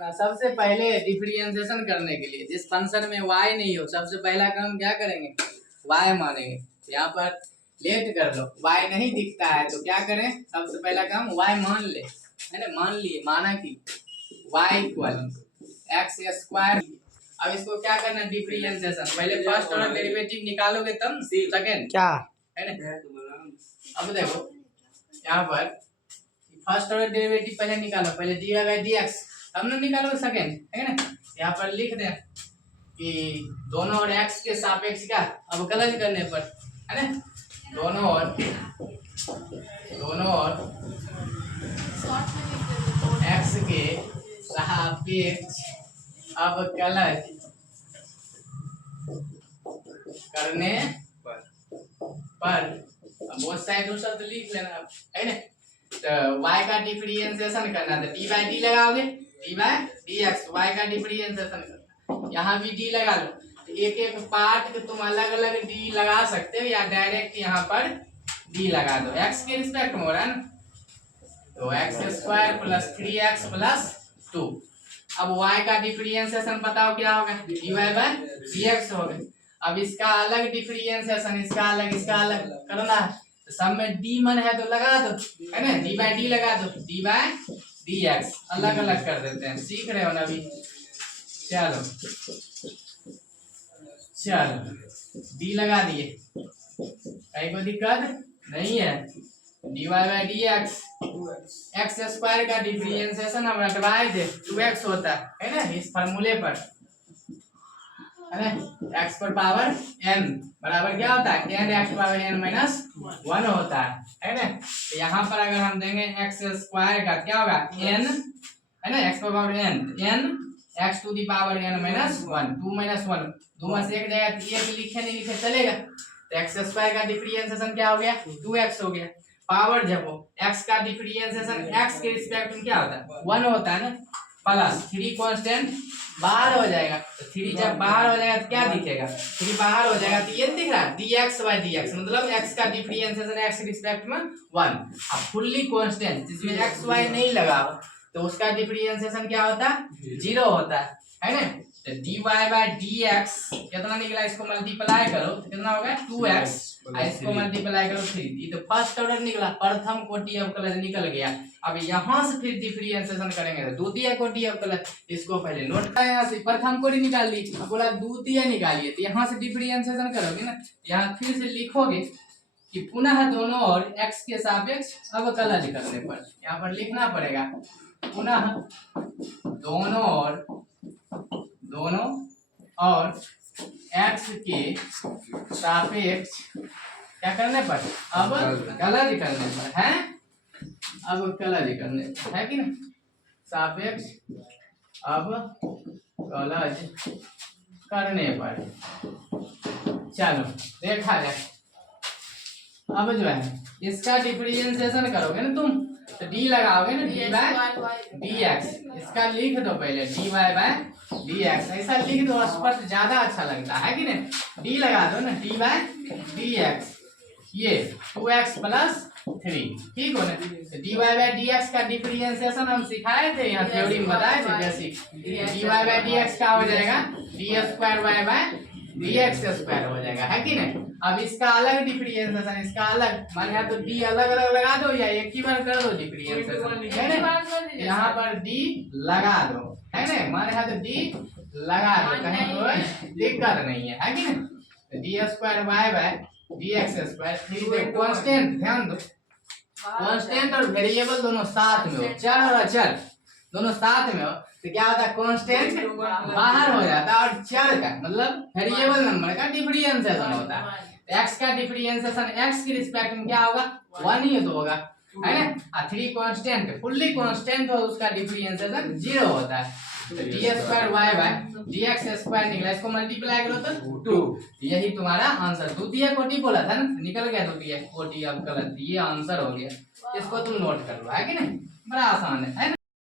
सबसे पहले डिफरेंशिएशन करने के लिए जिस फंक्शन में y नहीं हो सबसे पहला काम क्या करेंगे, y मानेंगे। यहाँ पर लेट कर लो, y नहीं दिखता है तो क्या करें, सबसे पहला काम y मान ले, है ना। मान लिए, माना कि y इक्वल एक्स स्क्वायर। अब इसको क्या करना, डिफरेंशिएशन। पहले फर्स्ट ऑर्डर डेरिवेटिव निकालोगे तब सेकंड क्या है ना। अब देखो यहाँ पर फर्स्ट ऑर्डर डेरिवेटिव पहले निकालो, पहले डी बाई डी एक्स, तब ना निकालो सेकंड, है ना। यहाँ पर लिख दें कि दोनों और एक्स के सापेक्ष का अवकलन करने पर, है ना, दोनों और एक्स के सापेक्ष अवकलन करने पर बहुत साइड दूसरा तो लिख लेना, है ना। तो y का डिफरेंशिएशन करना तो डी बाई डी लगाओगे, D by D x, y का डिफरेंशिएशन करना। यहाँ भी डी लगा लो, तो एक एक पार्ट के तुम अलग अलग डी लगा सकते हो या डायरेक्ट यहाँ पर डी लगा दो। x के रिस्पेक्ट में हो रहा है ना, तो x square plus 3x plus 2। अब y का डिफरेंशिएशन बताओ क्या होगा, D Y by D X हो गया। अब इसका अलग डिफरेंशिएशन, इसका अलग करना है, तो सब में डी मन है तो लगा दो, है ना, डी बाई डी लगा दो, डी बाई डी एक्स अलग अलग कर देते हैं, सीख रहे हो ना अभी। चलो डी लगा दिए, कहीं कोई दिक्कत नहीं है। D Y by D X, X square का डिफरेंशिएशन हम रटवाए थे 2x होता है ना इस फार्मूले पर, है ना। x पर पावर n बराबर क्या होता है, n x power n minus 1 होता है ना। तो यहाँ पर अगर हम देंगे x स्क्वायर का क्या होगा n, है ना, x पर power n x to the power n minus 1, 2 minus 1, 2 में से एक जाएगा तो एक लिखे नहीं लिखे चलेगा। तो x स्क्वायर का डिफरेंशिएशन क्या हो गया, 2x हो गया। पावर जब हो x का डिफरेंशिएशन x के रिस्पेक्ट में क्या होता है 1 होता है ना, प्लस 3 कांस्टेंट बाहर हो जाएगा, तो 3 जब बाहर हो जाएगा तो क्या दिखेगा, 3 बाहर हो जाएगा तो ये दिख रहा है dx बाई dx, मतलब x का डिफरेंशिएशन x के रिस्पेक्ट में 1। अब फुल्ली कांस्टेंट जिसमें x y नहीं लगा हो तो उसका डिफरेंशिएशन क्या होता है 0 होता है ना। तो dy बाई dx कितना निकला, इसको मल्टीप्लाई करो तो कितना होगा 2x, इसको मल्टीप्लाई करो 3, ये तो फर्स्ट ऑर्डर निकला, प्रथम कोटि अवकलन निकल गया। अब यहाँ से फिर डिफरेंशिएशन करेंगे तो द्वितीय कोटि अवकलन, इसको पहले नोट करें, यहाँ से प्रथम कोटि निकाल ली, अब बोला द्वितीय निकालिए, तो यहाँ से डिफरेंशिएशन करोगे ना, यहाँ फिर से लिखोगे कि पुनः दोनों और x के सापेक्ष अवकलन करने पर, यहाँ पर लिखना पड़ेगा पुनः दोनों और x के सापेक्ष क्या करने पर, अब कलज करने पर, है अब कलज करने पर, है कि नहीं, सापेक्ष अब कलज करने पर। चलो देखा जाए, अब जो है इसका डिफरेंशिएशन करोगे ना तुम तो डी लगाओगे ना, डी बाई डी एक्स, इसका लिख दो पहले D Y by D X, ऐसा लिख दो स्पष्ट, ज्यादा अच्छा लगता है कि नहीं। डी लगा दो ना, डी बाई डी एक्स, ये 2x प्लस 3, ठीक हो ना। तो D Y by D X का डिफरेंशिएशन हम सिखाए थे, यहाँ थ्योरी में बताए थे basic. D Y by D X का हो जाएगा D square Y by D X square हो जाएगा, है कि नहीं। अब इसका अलग डिफरेंशिएशन, इसका अलग माने यहाँ तो डी अलग अलग लगा दो या एक ही बार कर दो डिफरेंशिएशन, है ना। यहाँ पर डी लगा दो, है ना, माने यहाँ तो डी लगा दो, कहीं कोई दिक्कत नहीं है कि नहीं। D square Y by D X square, फिर कांस्टेंट ध्यान दो, कांस्टेंट और वेरिएबल दोनों साथ में हो, चर और अचर दोनों साथ में हो तो क्या होता है, कांस्टेंट बाहर हो जाता है और चर का मतलब वेरिएबल नंबर का डिफरेंशिएशन होता है। तो x का डिफरेंशिएशन x के रिस्पेक्ट में क्या होगा 1 ही तो होगा, है ना। 3 कांस्टेंट फुल्ली कांस्टेंट हो उसका डिफरेंशिएशन 0 होता है। तो D square Y by D X square निकला, इसको मल्टीप्लाई करो तो 2, यही तुम्हारा आंसर। द्वितीय कोटि बोला था ना, निकल गया द्वितीय कोटि अवकलन, ये आंसर हो गया। इसको तुम नोट कर लो, है कि नहीं, बड़ा आसान है ना।